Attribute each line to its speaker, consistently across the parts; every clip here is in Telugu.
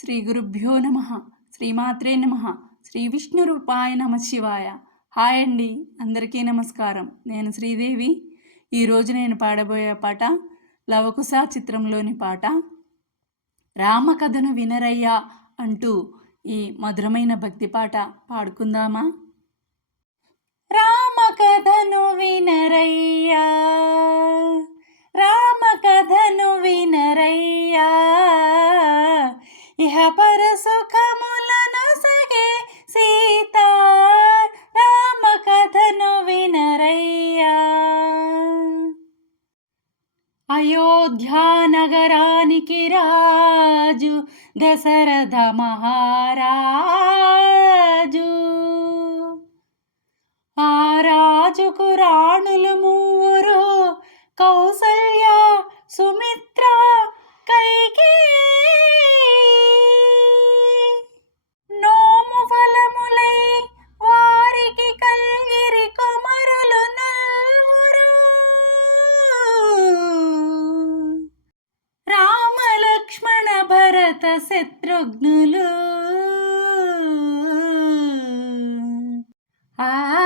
Speaker 1: శ్రీ గురుభ్యో నమ. శ్రీమాత్రే నమ. శ్రీ విష్ణు రూపాయ నమ శివాయ. హాయ్ అండి. అందరికీ నమస్కారం. నేను శ్రీదేవి. ఈరోజు నేను పాడబోయే పాట లవకుశ చిత్రంలోని పాట రామకథను వినరయ్యా అంటూ ఈ మధురమైన భక్తి పాట పాడుకుందామా? రామకథను వినరయ్యా. రామకథను వినరయ్యా. ఇహ పర సుఖములను సగే సీత రామ కథను వినరయ్యా. అయోధ్యా నగరానికి రాజు దశరథ మహారాజు. ఆ రాజుకు రాణు శత్రుఘ్నులు ఆ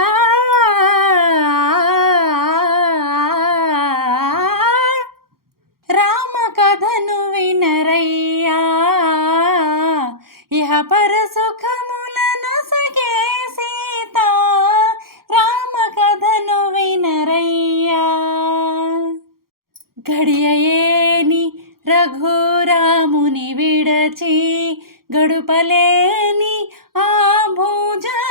Speaker 1: రామ కథను వినరయ్యా. ఇహ పర సుఖములను సఖే సీత. రామ కథను వినరయ్యా. గడియయేని రఘురాముని విడచి గడుపలేని ఆ భూజాని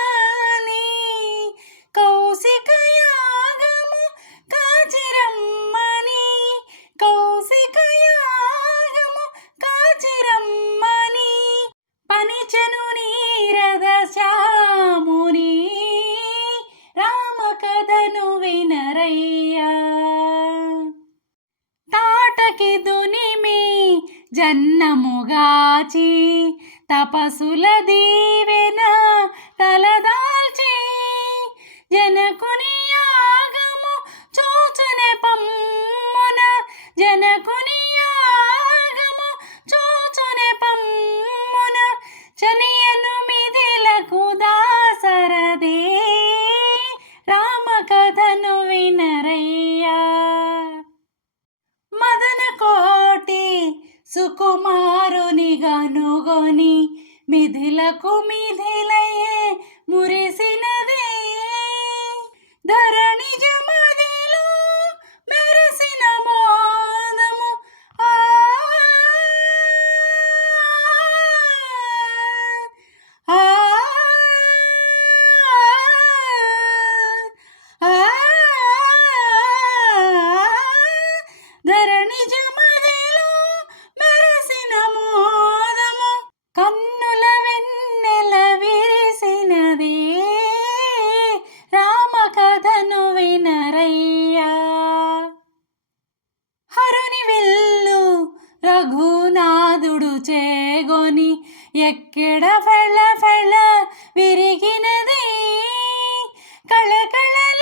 Speaker 1: జన్నముగాచి తపసుల దీవెన తలదాల్చి జనకుని యాగము చూచునే పమ్మున జనకుని సుకుమారుని గనుగొని మిథిలకు మిథిలయే మురిసినదే. ధరణి కథను వినరయ్యా. హరుని విల్లు రఘునాథుడు చేగొని ఎక్కడ ఫెళ్ళ ఫెళ్ళ విరిగినది? కళకళ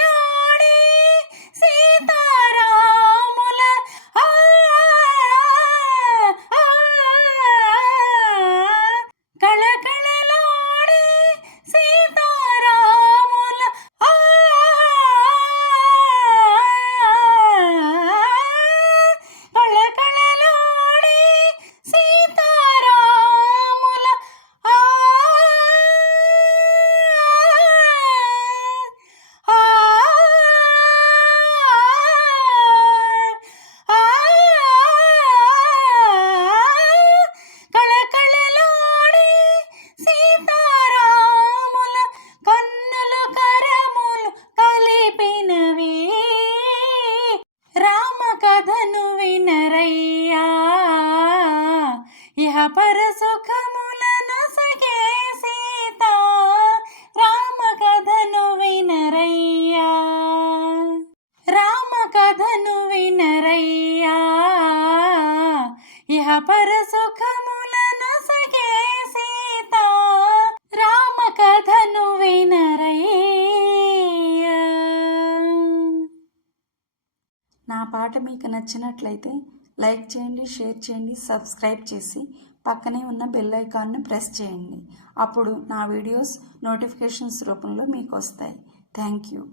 Speaker 1: ఇహ పర సుఖములను సగే సీత రామ కథను వినరయ్యా. రామ కథను వినరయ్యా. ఇహ పర సుఖములను సగే సీత రామ కథను వినరయ్యా. నా పాట మీకు నచ్చినట్లయితే లైక్ చేయండి షేర్ చేయండి సబ్స్క్రైబ్ చేసి పక్కనే ఉన్న బెల్ ఐకాన్ని ప్రెస్ చేయండి. అప్పుడు నా వీడియోస్ నోటిఫికేషన్స్ రూపంలో మీకు వస్తాయి. Thank you.